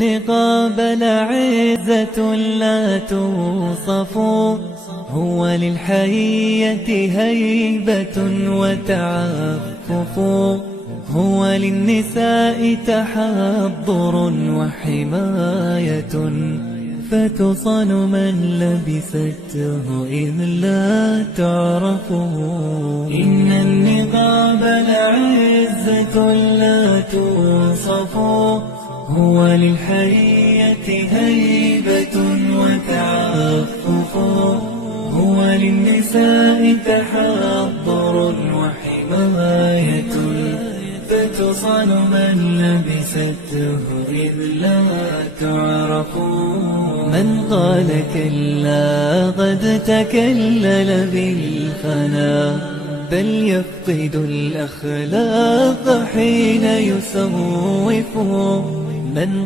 نقاب عزة لا توصف، هو للحية هيبة وتعفف، هو للنساء تحضر وحماية، فتصان من لبسته إذ لا تعرف. إن النقاب لعزة لا توصف، هو للحية هيبة وتعفف، هو للنساء تحضر وحماية، فتصان من لبسته إذ لا تعرف. من قال كلا قد تكلل بالفنا، بل يفقد الأخلاق حين يسوف. من